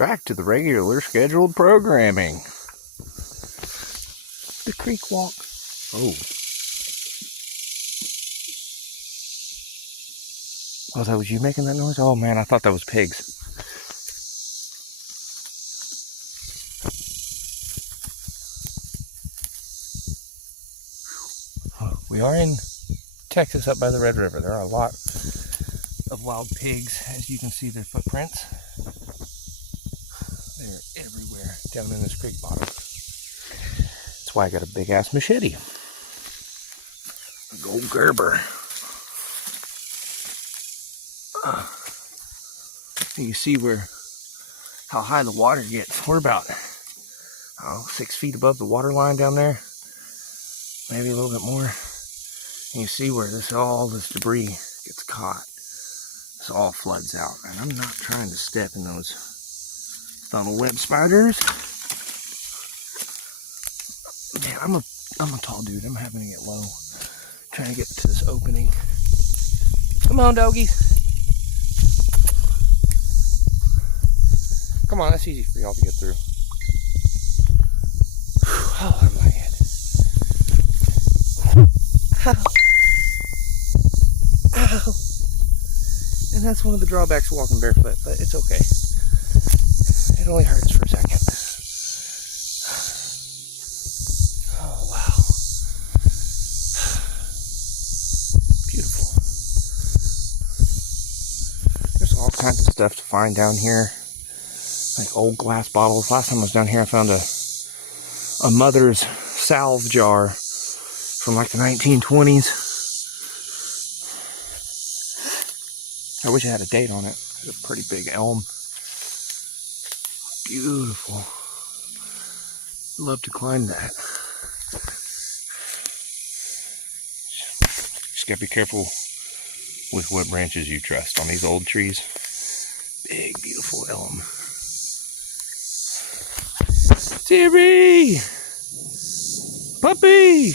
back to the regular scheduled programming. The creek walk. Oh. Oh, that was you making that noise? Oh man, I thought that was pigs. We are in Texas up by the Red River. There are a lot of wild pigs. As you can see, their footprints. They're everywhere down in this creek bottom. That's why I got a big ass machete. A gold Gerber. You see how high the water gets. We're about 6 feet above the water line down there. Maybe a little bit more. And you see where all this debris gets caught. This all floods out. And I'm not trying to step in those funnel web spiders. Man, I'm a tall dude. I'm having to get low. Trying to get to this opening. Come on, doggies. Come on, that's easy for y'all to get through. Oh, my head. Ow. Ow. And that's one of the drawbacks of walking barefoot, but it's okay. It only hurts for a second. Oh, wow. Beautiful. There's all kinds of stuff to find down here. Like old glass bottles. Last time I was down here, I found a mother's salve jar from like the 1920s. I wish I had a date on it. It's a pretty big elm. Beautiful. Love to climb that. Just gotta be careful with what branches you trust on these old trees. Big, beautiful elm. Siri! Puppy!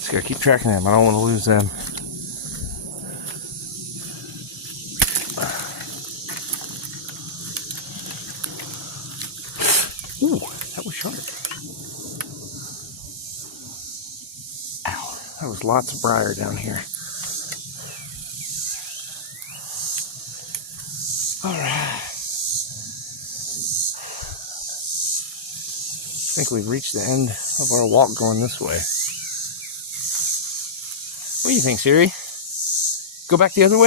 Just gotta keep tracking them. I don't want to lose them. Ooh, that was sharp. Ow, that was lots of briar down here. Alright. I think we've reached the end of our walk going this way. What do you think, Siri? Go back the other way?